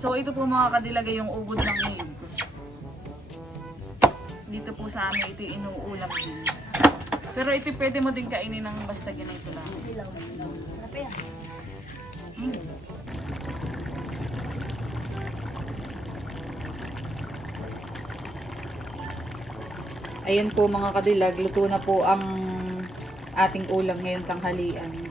So ito po mga kadilagay yung ubod ng niyog. Dito po sa amin ito yung inuulam din. Pero ito pwede mo din kainin ng basta ganito lang. Mm. Ayan po mga kadilag, luto na po ang ating ulam ngayong tanghalian.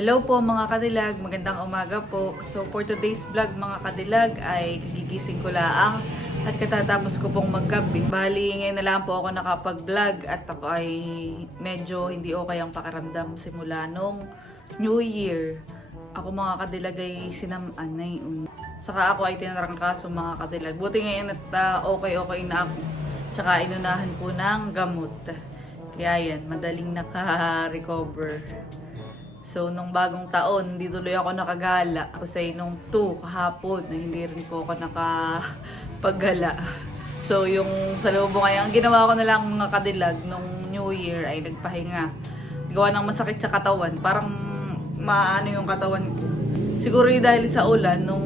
Hello po mga kadilag, magandang umaga po. So for today's vlog mga kadilag ay kagigising ko laang at katatapos ko pong magkape. Bali ngayon na lang po ako nakapag-vlog at ako ay medyo hindi okay ang pakaramdam simula nung New Year. Ako mga kadilag ay sinamaan na yun. Saka ako ay tinarangkaso mga kadilag. Buti ngayon at ah, okay-okay na ako. Tsaka inunahan po ng gamot. Kaya yan, madaling naka-recover. So, nung bagong taon, hindi tuloy ako nakagala. Kasi nung 2 kahapon, na hindi rin po ako nakapaggala. So, yung sa loob ngayon, ang ginawa ko na lang mga kadilag nung New Year ay nagpahinga. Gawa ng masakit sa katawan. Parang maano yung katawan. Siguro yung dahil sa ulan, nung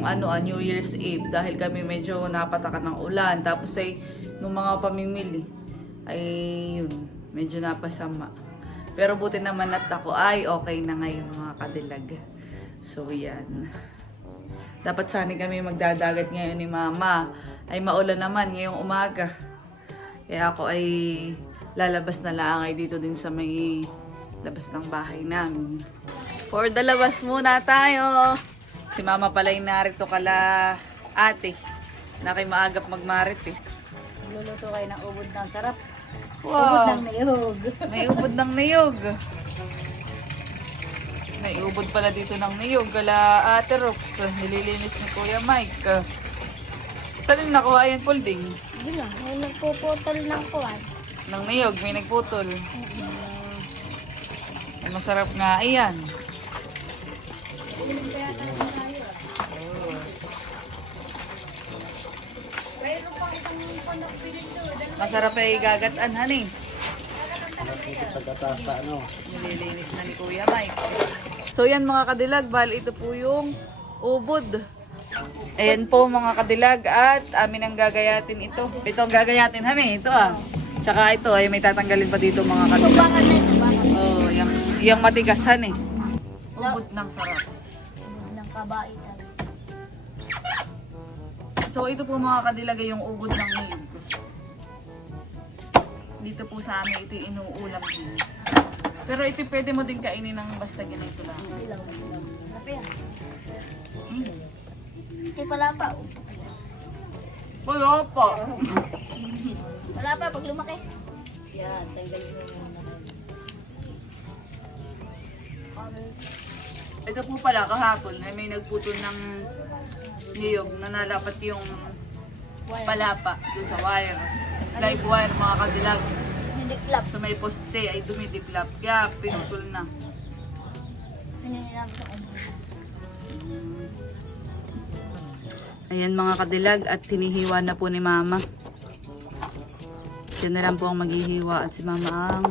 ano, ah, New Year's Eve, dahil kami medyo napatakan ng ulan. Tapos ay, nung mga pamimili, ay yun, medyo napasama. Pero buti naman at ako ay okay na ngayon mga kadilag. So yan. Dapat sana kami magdadagat ngayon ni mama. Ay maulan naman ngayong umaga. Kaya ako ay lalabas na lang ay dito din sa may labas ng bahay namin. For the labas muna tayo. Si mama pala yung narito kala ate. Na kay maagap magmarites. Luluto kayo ng ubod ng sarap. Wow. Ubod ng niyog. May ubod ng niyog. May ubod pala dito ng niyog. Gala Ate Rox. Nililinis ni Kuya Mike. Saan yung nakuha yan, Pulding? Hindi lang. May nagpuputol ng kuwan. Ng niyog, may nagputol. Ay, masarap nga iyan. Masarap ay gagataan, honey. Dito sa gata sa ano. Nililinis na ni Kuya Mike. So yan mga kadilag, bali ito po yung ubod. Ayan po mga kadilag at amin ang gagayatin ito. Ito ang gagayatin honey, ito ah. Tsaka ito ay may tatanggalin pa dito mga kadilag. Oh, yung, yung matigas honey. Ubod ng sarap. Ubod ng kabaitan. So ito po mga kadilag ay yung ubod ng niyog. Dito po sa amin ito yung inuulam din. Pero ito pwede mo din kainin ng basta ganito lang. Mm. Hindi pala pa. oh. Wala pa. Wala pa pag lumaki. Yan. Tanggalin mo muna. Ito po pala kahapon ay may nagputol ng niyog na nalapat yung palapa doon sa wire. Live wire mga kadilag. Hinidiklap. Sa may poste ay dumidiklap. Kaya pinutol na. Ayan mga kadilag at tinihiwa na po ni mama. Siya na lang po ang maghihiwa at si mama ang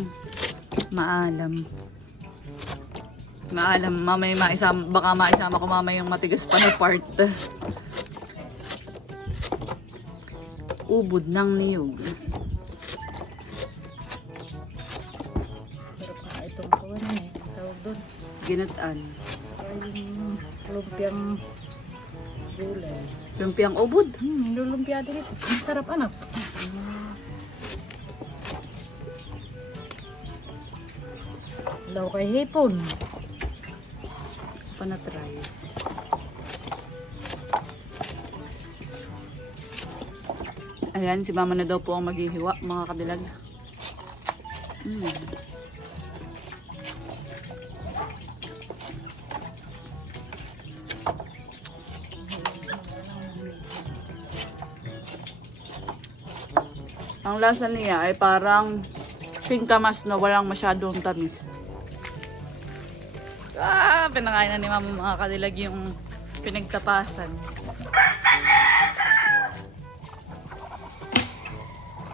maalam. Maalam, mamaya maisama, baka maisama ko mamaya yung matigas pa na part. Ubod ng niyog. Sarap na itong kuwan eh. Tawag doon. Ginataan. Saka yung lumpiang gulay. Lumpiang ubod. Hmm, lulumpia din ito. Ang sarap anak. Daw kay hipon. Panatry. Ayan, si mama na daw po ang maghihiwa, mga kadilag. Mm. Ang lasa niya ay parang singkamas na walang masyadong tamis. Ah, pinakain na ni mama mga kadilag yung pinagtapasan.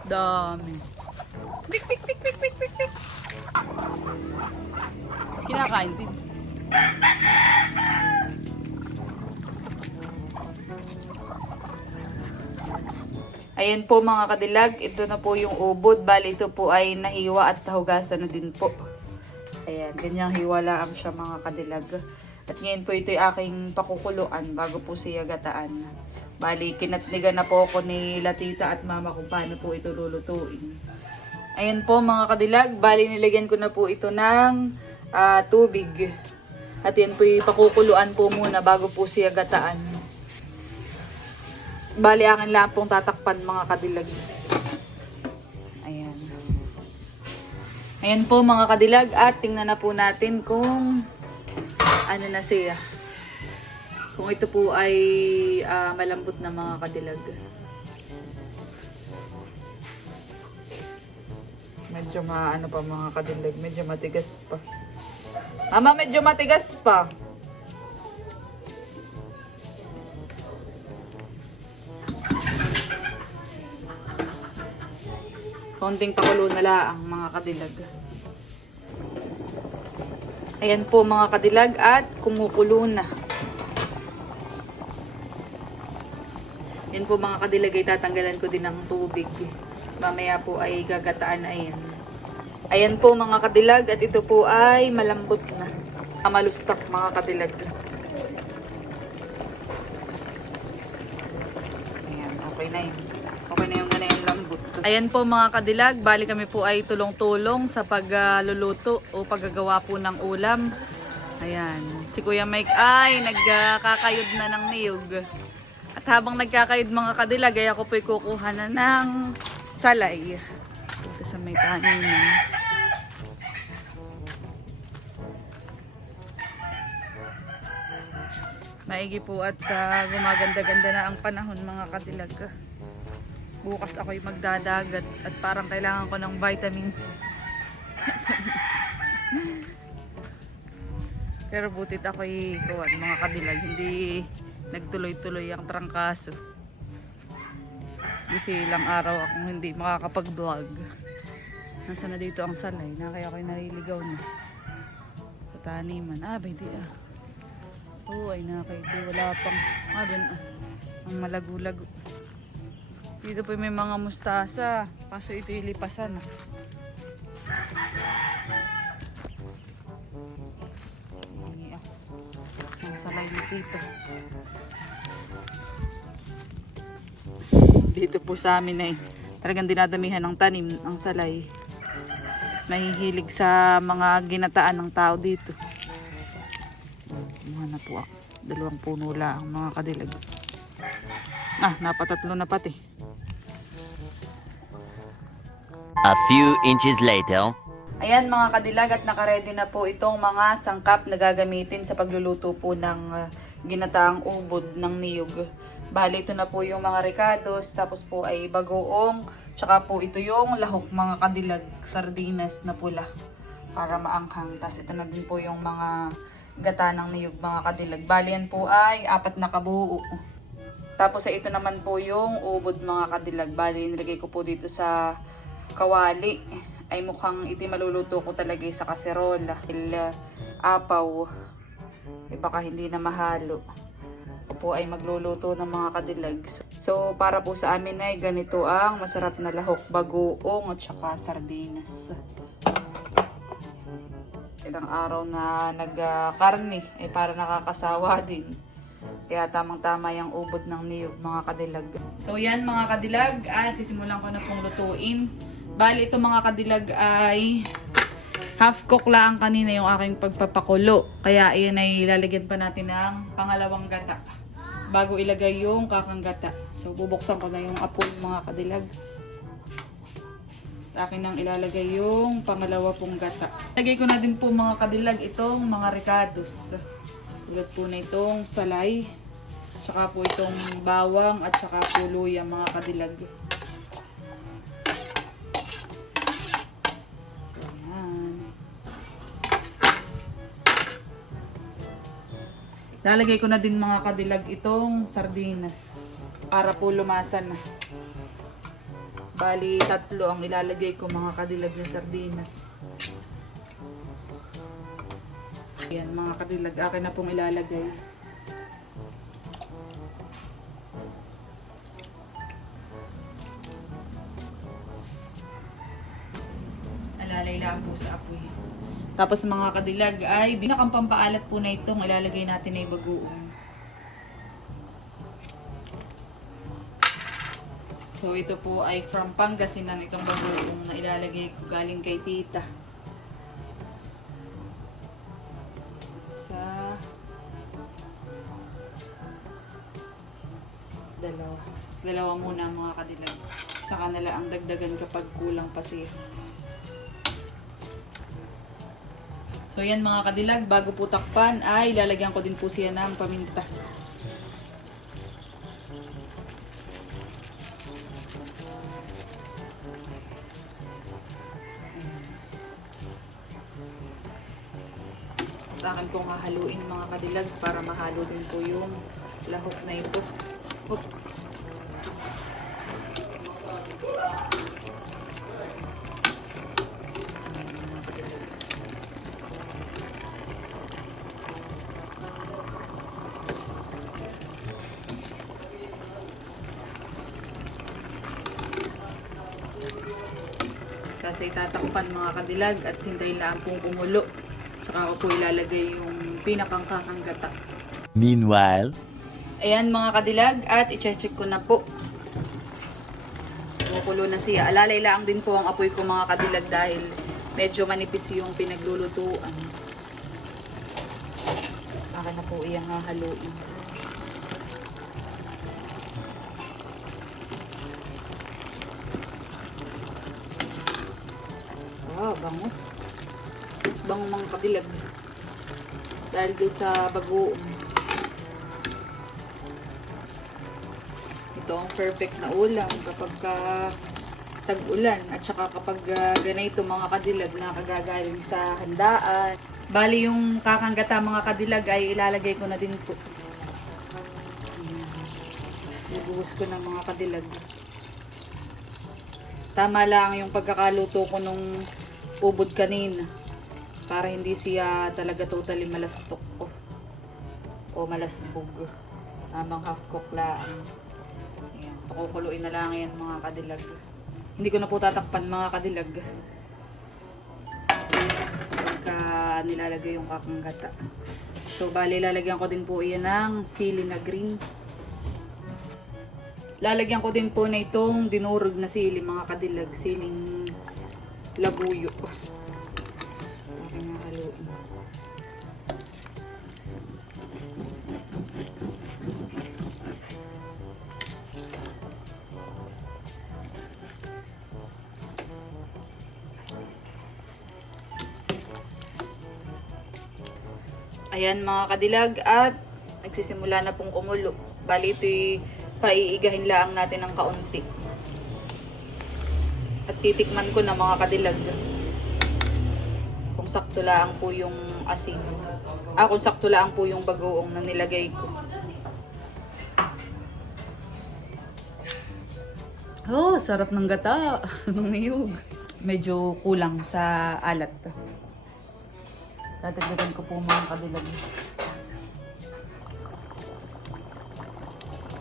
Dami. Pik, pik, pik, pik, pik, pik, pik. Kinakain din. Ayan po mga kadilag, ito na po yung ubod. Bali ito po ay nahiwa at nahugasan na din po. Ayan, ganyang hiwa lang siya mga kadilag. At ngayon po ito yung aking pakukuluan bago po siya gataan. Bali, kinatnigan na po ako ni Latita at mama kung paano po ito lulutuin. Ayan po mga kadilag, bali nilagyan ko na po ito ng ah, tubig. At yan po yung pakukuluan po muna bago po siya gataan. Bali akin lang pong tatakpan mga kadilag. Ayan. Ayan po mga kadilag at tingnan na po natin kung ano na siya. Kung ito po ay ah, malambot na mga kadilag. Medyo maano pa mga kadilag, medyo matigas pa. Mama, medyo matigas pa. Konting pakulo na lang mga kadilag. Ayan po mga kadilag at kumukulo na. Po mga kadilag ay tatanggalan ko din ng tubig. Mamaya po ay gagataan na ayan. Ayan po mga kadilag at ito po ay malambot na. Malustak mga kadilag. Ayan, okay na yun. Okay na yung ganyan lambot. Ayan po mga kadilag, bali kami po ay tulong-tulong sa pagluluto o paggagawa po ng ulam. Ayan, si Kuya Mike ay nagkakayod na ng niyog. Habang nagkakayod mga kadilag, ay ako po'y kukuha na ng salay. Dito sa may tanin na. Maigi po at ah, gumaganda-ganda na ang panahon mga kadilag. Bukas ako'y magdadagat at parang kailangan ko ng vitamins. Pero butit ako'y kuwan, mga kadilag, hindi nagtuloy-tuloy ang trangkaso. Kasi ilang araw akong hindi makakapag-vlog. Nasa na dito ang salay, na kaya ako'y naliligaw na. Sa taniman. Ah, ba hindi ah. Oo, ay nakay. Di, wala pang, ah, ben, ah, ang malago-lago. Dito po may mga mustasa. Kaso ito ilipasan ah. Dito. Dito po sa amin ay talagang dinadamihan ng tanim ang salay. Mahihilig sa mga ginataan ng tao dito. Mga na po ako. Dalawang puno lang mga kadilag. Ah, napatatlo na pati. A few inches later. Ayan mga kadilag at nakaredy na po itong mga sangkap na gagamitin sa pagluluto po ng ah, ginataang ubod ng niyog. Bali ito na po yung mga ricados, tapos po ay bagoong, tsaka po ito yung lahok mga kadilag, sardinas na pula para maanghang. Tapos ito na din po yung mga gata ng niyog mga kadilag. Bali yan po ay apat na kabuo. Tapos sa ito naman po yung ubod mga kadilag. Bali nilagay ko po dito sa kawali ay mukhang iti maluluto ko talaga sa kaserola. Il uh, apaw. Eh baka hindi na mahalo. Ako po ay magluluto ng mga kadilag. So, para po sa amin ay ganito ang masarap na lahok bagoong at saka sardinas. Ilang araw na nagkarni eh para nakakasawa din. Kaya tamang-tama yung ubod ng niyog mga kadilag. So yan mga kadilag at sisimulan ko na pong lutuin. Bali ito mga kadilag ay half cook lang kanina yung aking pagpapakulo. Kaya iyan ay lalagyan pa natin ng pangalawang gata. Bago ilagay yung kakang gata. So bubuksan ko na yung apoy mga kadilag. Sa akin nang ilalagay yung pangalawa pong gata. Lagay ko na din po mga kadilag itong mga ricados. Tulad po na itong salay. Tsaka po itong bawang at tsaka po luya mga kadilag. Lalagay ko na din mga kadilag itong sardinas para po lumasan na. Bali, tatlo ang ilalagay ko mga kadilag na sardinas. Yan, mga kadilag. Akin na pong ilalagay. Alalay lang po sa apoy. Tapos mga kadilag ay binakang pampaalat po na itong ilalagay natin ay bagoong. So ito po ay from Pangasinan itong bagoong na ilalagay ko galing kay tita. Sa dalawa. Dalawa muna mga kadilag. Sa kanila ang dagdagan kapag kulang pa siya. So yan mga kadilag, bago po takpan ay lalagyan ko din po siya ng paminta. Sa akin kong hahaluin mga kadilag para mahalo din po yung lahok na ito. Oop. Kasi tatakpan mga kadilag at hintayin lang pong kumulo. Tsaka ako po ilalagay yung pinakang kakanggata. Meanwhile, Ayan mga kadilag at i-check ko na po. Kumukulo na siya. Alalay lang din po ang apoy ko mga kadilag dahil medyo manipis yung pinaglulutuan. Akin na po iyang hahaluin. Ah, bango. Bango mga kadilag. Dahil doon sa bagoong. Ito ang perfect na ulam kapag ka tag-ulan at saka kapag uh, ganito mga kadilag na kagagaling sa handaan. Bali yung kakanggata mga kadilag ay ilalagay ko na din po. Ibuhos ko ng mga kadilag. Tama lang yung pagkakaluto ko nung ubod kanina. Para hindi siya talaga totally malastok o, o malasbog. Tamang half cook lang. Ayan. Kukuluin na lang yan mga kadilag. Hindi ko na po tatakpan mga kadilag. Pagka nilalagay yung kakanggata. So, bali lalagyan ko din po iyan ng sili na green. Lalagyan ko din po na itong dinurog na sili mga kadilag. Siling labuyo. Aking haluin. Ayan mga kadilag at nagsisimula na pong kumulo. Bali ito'y paiigahin lang natin ng kaunti. At titikman ko na mga kadilag. Kung sakto lang po yung asin. Ah, kung sakto lang po yung bagoong na nilagay ko. Oh, sarap ng gata. ng niyog. Medyo kulang sa alat. Dadagdagan ko po mga kadilag.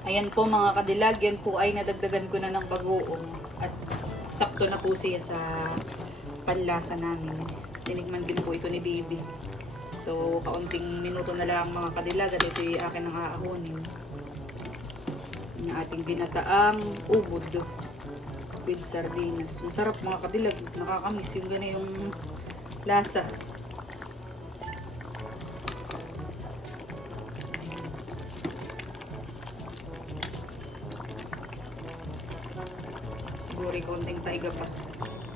Ayan po mga kadilag, yan po ay nadagdagan ko na ng bagoong at sakto na po siya sa panlasa namin. Tinikman din po ito ni Bibi. So, kaunting minuto na lang mga kadilag at ito yung akin ang aahonin. Yung ating binataang ubod with sardinas. Masarap mga kadilag, nakakamiss yung gana yung lasa. Siguro konting paiga pa.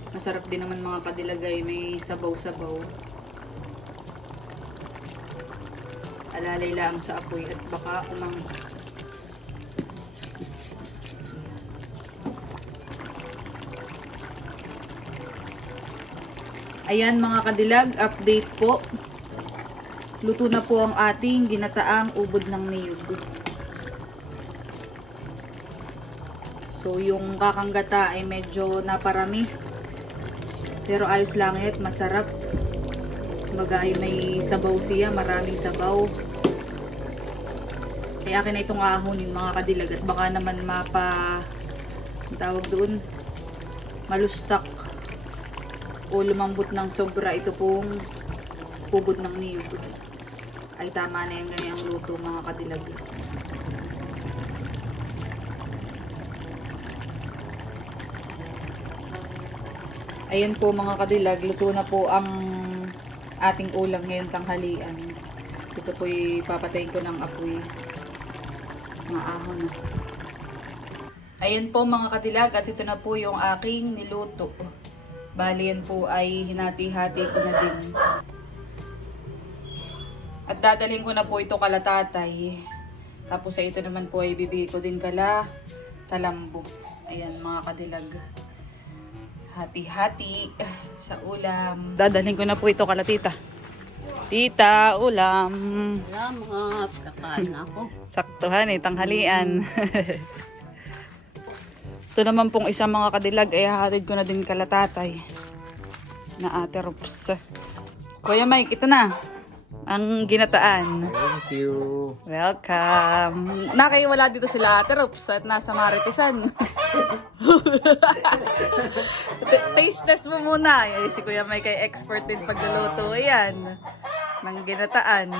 Masarap din naman mga kadilagay, may sabaw-sabaw. Alalay lang sa apoy at baka umang Ayan mga kadilag, update po. Luto na po ang ating ginataang ubod ng niyog. So yung kakanggata ay medyo naparami. Pero ayos lang it, masarap. Baga ay may sabaw siya, maraming sabaw. Kaya akin na itong ahunin mga kadilag at baka naman mapa tawag doon malustak o lumambot ng sobra ito pong pubot ng niyog ay tama na yung ganyang luto mga kadilag Ayan po mga kadilag, luto na po ang ating ulam ngayon tanghalian. Ito po papatayin ko ng apoy. Mga ahon na. Ayan po mga kadilag at ito na po yung aking niluto. Bali yan po ay hinati-hati ko na din. At dadalhin ko na po ito kala tatay. Tapos sa ito naman po ay bibigay ko din kala talambo. Ayan mga kadilag. Hati-hati sa ulam. Dadalhin ko na po ito kala tita. Tita, ulam. Salamat. Kakain na ako. Saktuhan eh, tanghalian. Ito naman pong isang mga kadilag ay hahatid ko na din kala tatay na ate Rops. Kuya Mike, ito na. Ang ginataan. Thank you. Welcome. Nakaiwala dito sila ate Rops at nasa Maritisan. T- Taste test mo muna. Eh, si Kuya Mike ay expert din pagluluto. Ayan. Ng ginataan.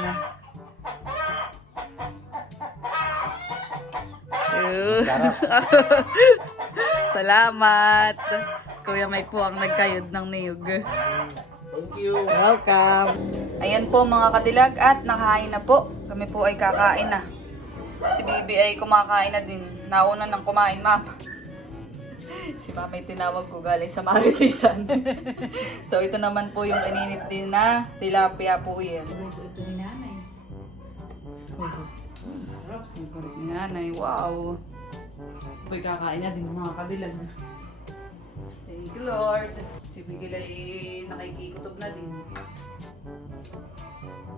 Ew. Salamat. Kuya Mike po ang nagkayod ng niyog. Thank you. Welcome. Ayan po mga kadilag at nakahain na po. Kami po ay kakain na. Si Bibi ay kumakain na din. Nauna nang kumain, mama. si mama ay tinawag ko galing sa Maritisan. so ito naman po yung ininit din na tilapia po yan. Ito ni nanay. Ni nanay, wow. Po'y kakain na din mga kadilag. Thank you Lord. Si Bigil ay nakikikutob na din.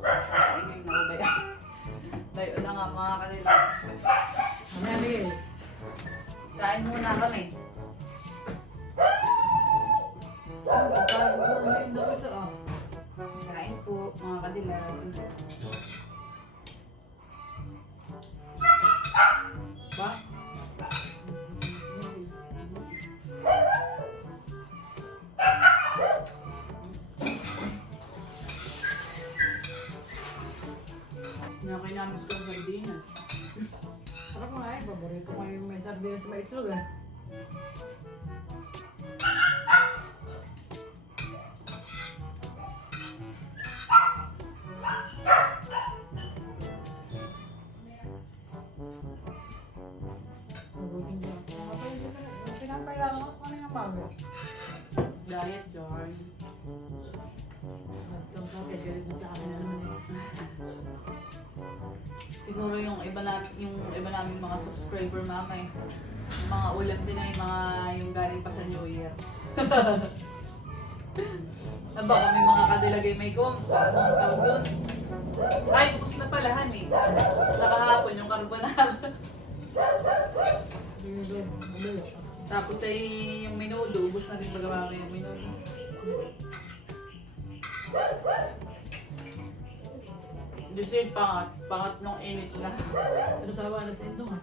Ay, na ba yan? Tayo na nga mga kadilag. Ano yan Kain muna kami. Siguro yung iba na yung iba naming mga subscriber mama eh. Yung mga ulam din ay mga yung galing pa sa New Year. Aba, kami mga kadilagay may. Sa ano ang tawag doon? Ay, ubus na pala, honey. Nakahapon yung carbonara. Tapos ay yung minudo, ubus na rin ko yung minudo. Kasi pangat, pangat nung init na. Pero sawa na sa ito nga.